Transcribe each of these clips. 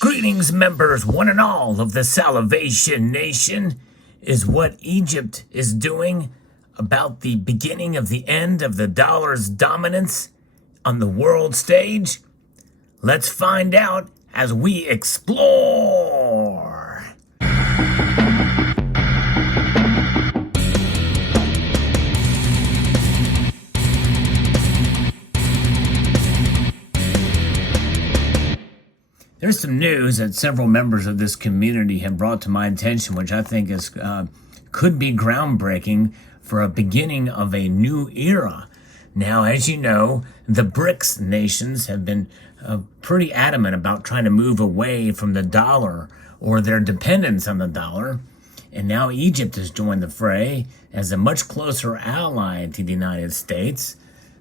Greetings, members, one and all of the Salivation Nation. Is what Egypt is doing about the beginning of the end of the dollar's dominance on the world stage? Let's find out as we explore. There's some news that several members of this community have brought to my attention, which I think is could be groundbreaking for a beginning of a new era. Now, as you know, the BRICS nations have been pretty adamant about trying to move away from the dollar or their dependence on the dollar. And now Egypt has joined the fray as a much closer ally to the United States.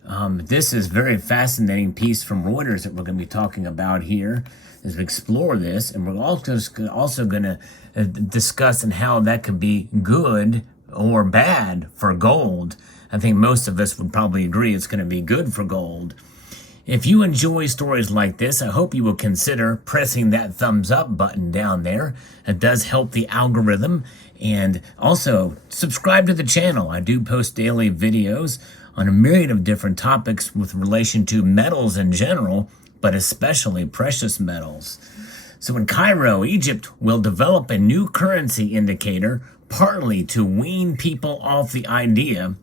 This is a very fascinating piece from Reuters that we're going to be talking about here as we explore this. And we're also going to discuss and how that could be good or bad for gold. I think most of us would probably agree it's going to be good for gold. If you enjoy stories like this, I hope you will consider pressing that thumbs up button down there. It does help the algorithm. And also, subscribe to the channel. I do post daily videos on a myriad of different topics with relation to metals in general, but especially precious metals. So in Cairo, Egypt will develop a new currency indicator, partly to wean people off the idea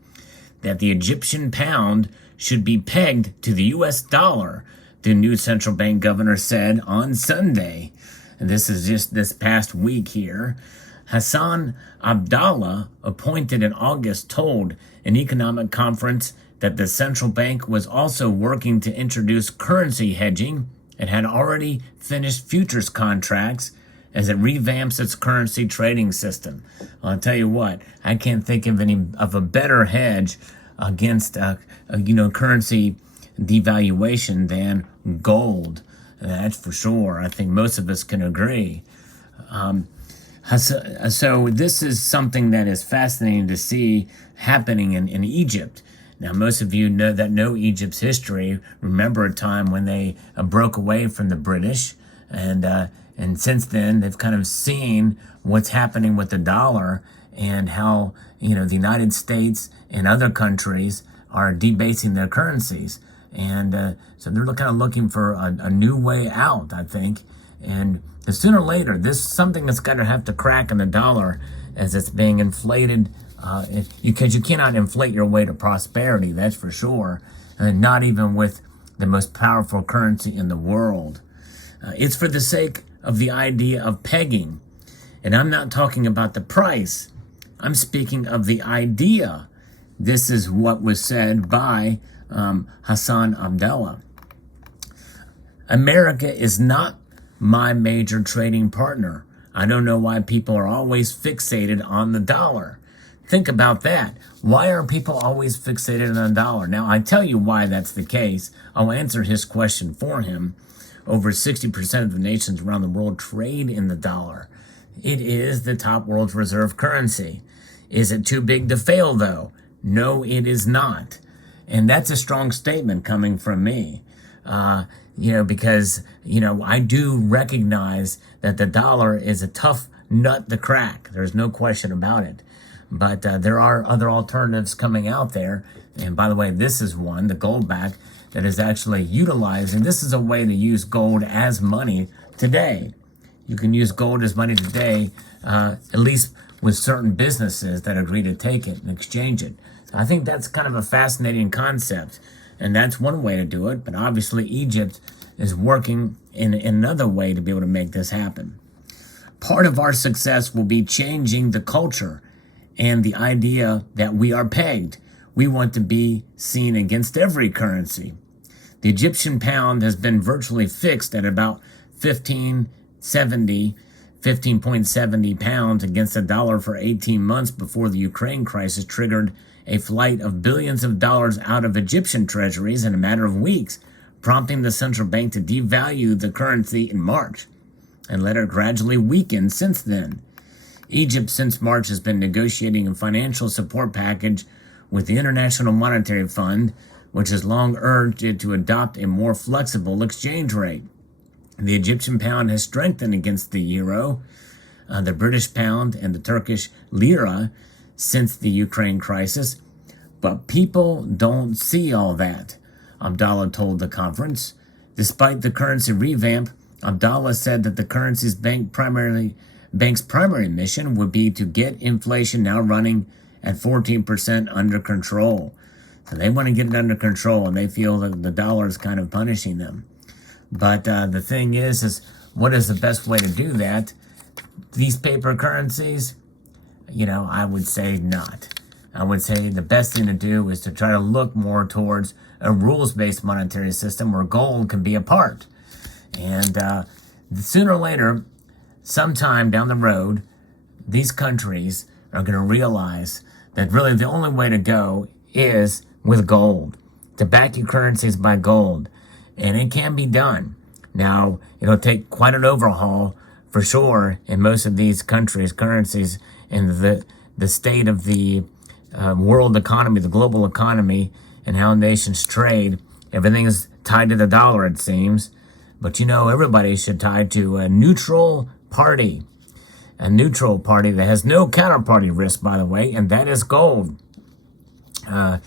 that the Egyptian pound should be pegged to the US dollar, the new central bank governor said on Sunday. And this is just this past week here. Hassan Abdallah, appointed in August, told an economic conference that the central bank was also working to introduce currency hedging and had already finished futures contracts as it revamps its currency trading system. Well, I'll tell you what, I can't think of a better hedge against currency devaluation than gold. That's for sure. I think most of us can agree. So this is something that is fascinating to see happening in Egypt. Now, most of you know Egypt's history remember a time when they broke away from the British, and since then they've kind of seen what's happening with the dollar and how the United States and other countries are debasing their currencies, and so they're kind of looking for a new way out, I think. And sooner or later, this is something that's going to have to crack in the dollar as it's being inflated. Because you cannot inflate your way to prosperity, that's for sure, and not even with the most powerful currency in the world. It's for the sake of the idea of pegging. And I'm not talking about the price. I'm speaking of the idea. This is what was said by Hassan Abdallah. America is not my major trading partner. I don't know why people are always fixated on the dollar. Think about that. Why are people always fixated on the dollar? Now, I tell you why that's the case. I'll answer his question for him. Over 60% of the nations around the world trade in the dollar. It is the top world's reserve currency. Is it too big to fail, though? No, it is not. And that's a strong statement coming from me. Because I do recognize that the dollar is a tough nut to crack. There's no question about it. But there are other alternatives coming out there. And by the way, this is one, the gold back, that is actually utilizing. This is a way to use gold as money today. You can use gold as money today, at least with certain businesses that agree to take it and exchange it. So I think that's kind of a fascinating concept. And that's one way to do it. But obviously, Egypt is working in another way to be able to make this happen. Part of our success will be changing the culture and the idea that we are pegged. We want to be seen against every currency. The Egyptian pound has been virtually fixed at about 15.70 pounds against the dollar for 18 months before the Ukraine crisis triggered a flight of billions of dollars out of Egyptian treasuries in a matter of weeks, prompting the central bank to devalue the currency in March and let it gradually weaken since then. Egypt, since March, has been negotiating a financial support package with the International Monetary Fund, which has long urged it to adopt a more flexible exchange rate. The Egyptian pound has strengthened against the euro, the British pound, and the Turkish lira since the Ukraine crisis. But people don't see all that, Abdallah told the conference. Despite the currency revamp, Abdallah said that the currency's bank's primary mission would be to get inflation, now running at 14%, under control. So they want to get it under control, and they feel that the dollar is kind of punishing them. But the thing is what is the best way to do that? These paper currencies, I would say not. I would say the best thing to do is to try to look more towards a rules-based monetary system where gold can be a part. And sooner or later, sometime down the road, these countries are going to realize that really the only way to go is with gold. To back your currencies by gold. And it can be done. Now, it'll take quite an overhaul for sure in most of these countries' currencies, and the state of the world economy, the global economy, and how nations trade. Everything is tied to the dollar, it seems. But everybody should tie to a neutral party. A neutral party that has no counterparty risk, by the way, and that is gold. To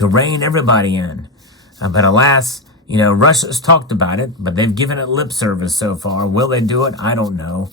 rein everybody in. But alas, Russia's talked about it, but they've given it lip service so far. Will they do it? I don't know.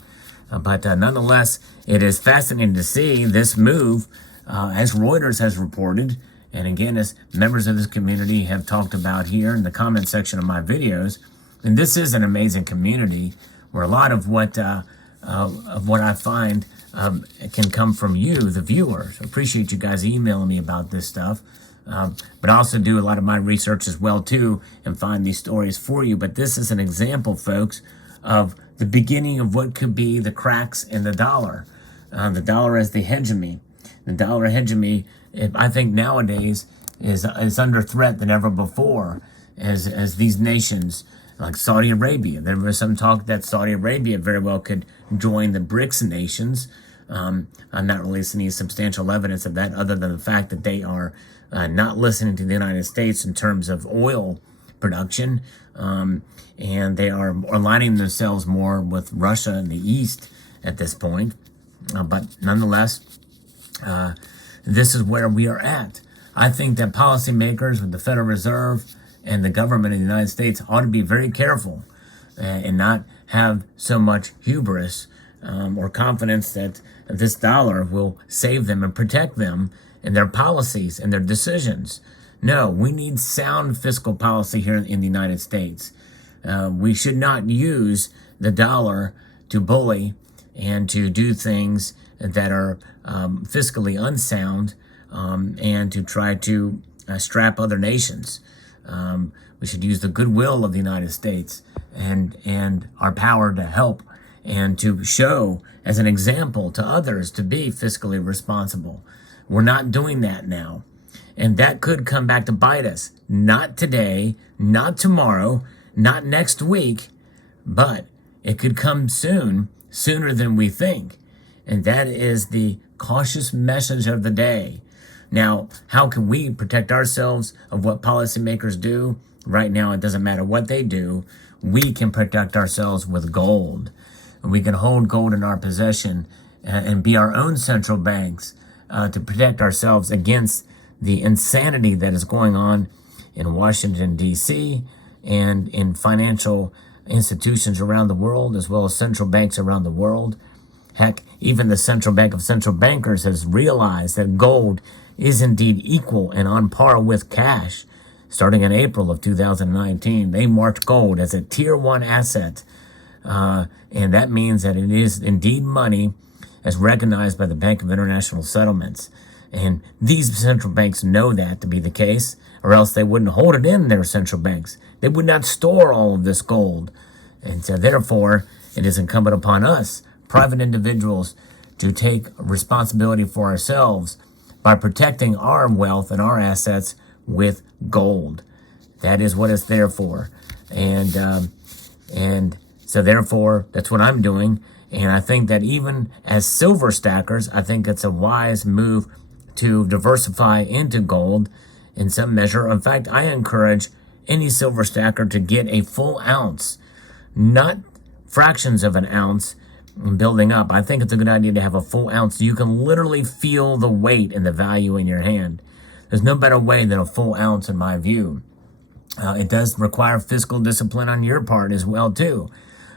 But nonetheless, it is fascinating to see this move, as Reuters has reported, and again, as members of this community have talked about here in the comment section of my videos. And this is an amazing community where a lot of what I find can come from you, the viewers. I appreciate you guys emailing me about this stuff. But I also do a lot of my research as well, too, and find these stories for you. But this is an example, folks, of the beginning of what could be the cracks in the dollar. The dollar as the hegemony. The dollar hegemony, I think nowadays, is under threat than ever before as these nations, like Saudi Arabia. There was some talk that Saudi Arabia very well could join the BRICS nations. I'm not releasing any substantial evidence of that other than the fact that they are not listening to the United States in terms of oil production, and they are aligning themselves more with Russia and the East at this point. But nonetheless, this is where we are at. I think that policymakers with the Federal Reserve and the government of the United States ought to be very careful and not have so much hubris or confidence that this dollar will save them and protect them in their policies and their decisions. No, we need sound fiscal policy here in the United States. We should not use the dollar to bully and to do things that are fiscally unsound and to try to strap other nations. We should use the goodwill of the United States and our power to help and to show as an example to others to be fiscally responsible. We're not doing that now. And that could come back to bite us. Not today, not tomorrow, not next week, but it could come soon, sooner than we think. And that is the cautious message of the day. Now, how can we protect ourselves of what policymakers do? Right now, it doesn't matter what they do. We can protect ourselves with gold. We can hold gold in our possession and be our own central banks to protect ourselves against the insanity that is going on in Washington, D.C., and in financial institutions around the world, as well as central banks around the world. Heck, even the Central Bank of Central Bankers has realized that gold is indeed equal and on par with cash. Starting in April of 2019, they marked gold as a Tier 1 asset. And that means that it is indeed money as recognized by the Bank of International Settlements. And these central banks know that to be the case, or else they wouldn't hold it in their central banks. They would not store all of this gold. And so therefore, it is incumbent upon us, private individuals, to take responsibility for ourselves by protecting our wealth and our assets with gold. That is what it's there for. And so therefore, that's what I'm doing. And I think that even as silver stackers, I think it's a wise move to diversify into gold in some measure. In fact, I encourage any silver stacker to get a full ounce not fractions of an ounce building up. I think it's a good idea to have a full ounce so you can literally feel the weight and the value in your hand. There's no better way than a full ounce in my view. It does require fiscal discipline on your part as well too.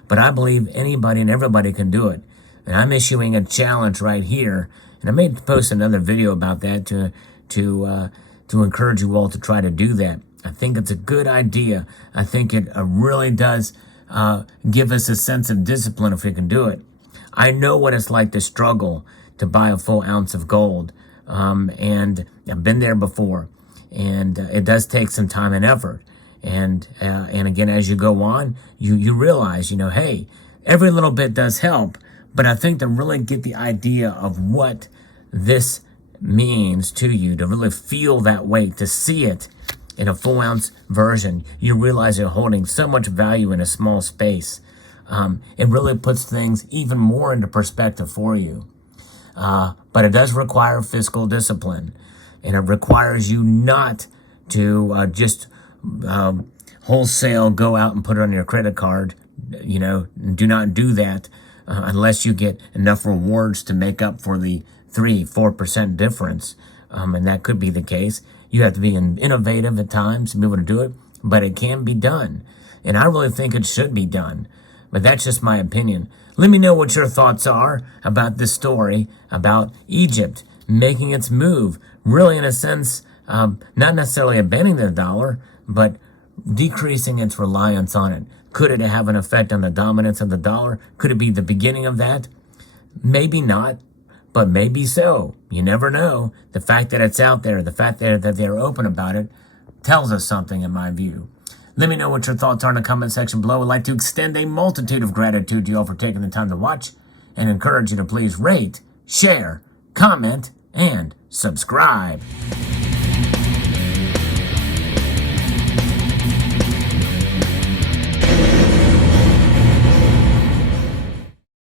But I believe anybody and everybody can do it. And I'm issuing a challenge right here. And I may post another video about that to encourage you all to try to do that. I think it's a good idea. I think it really does give us a sense of discipline if we can do it. I know what it's like to struggle to buy a full ounce of gold. And I've been there before. And it does take some time and effort. And again, as you go on, you realize, hey, every little bit does help. But I think to really get the idea of what this means to you, to really feel that weight, to see it in a full ounce version, you realize you're holding so much value in a small space. It really puts things even more into perspective for you. But it does require fiscal discipline. And it requires you not to just wholesale go out and put it on your credit card. Do not do that unless you get enough rewards to make up for the 3-4% difference. And that could be the case. You have to be innovative at times to be able to do it, but it can be done. And I really think it should be done. But that's just my opinion. Let me know what your thoughts are about this story about Egypt making its move. Really, in a sense, not necessarily abandoning the dollar, but decreasing its reliance on it. Could it have an effect on the dominance of the dollar? Could it be the beginning of that? Maybe not, but maybe so. You never know. The fact that it's out there, the fact that they're open about it, tells us something in my view. Let me know what your thoughts are in the comment section below. I'd like to extend a multitude of gratitude to you all for taking the time to watch and encourage you to please rate, share, comment, and subscribe.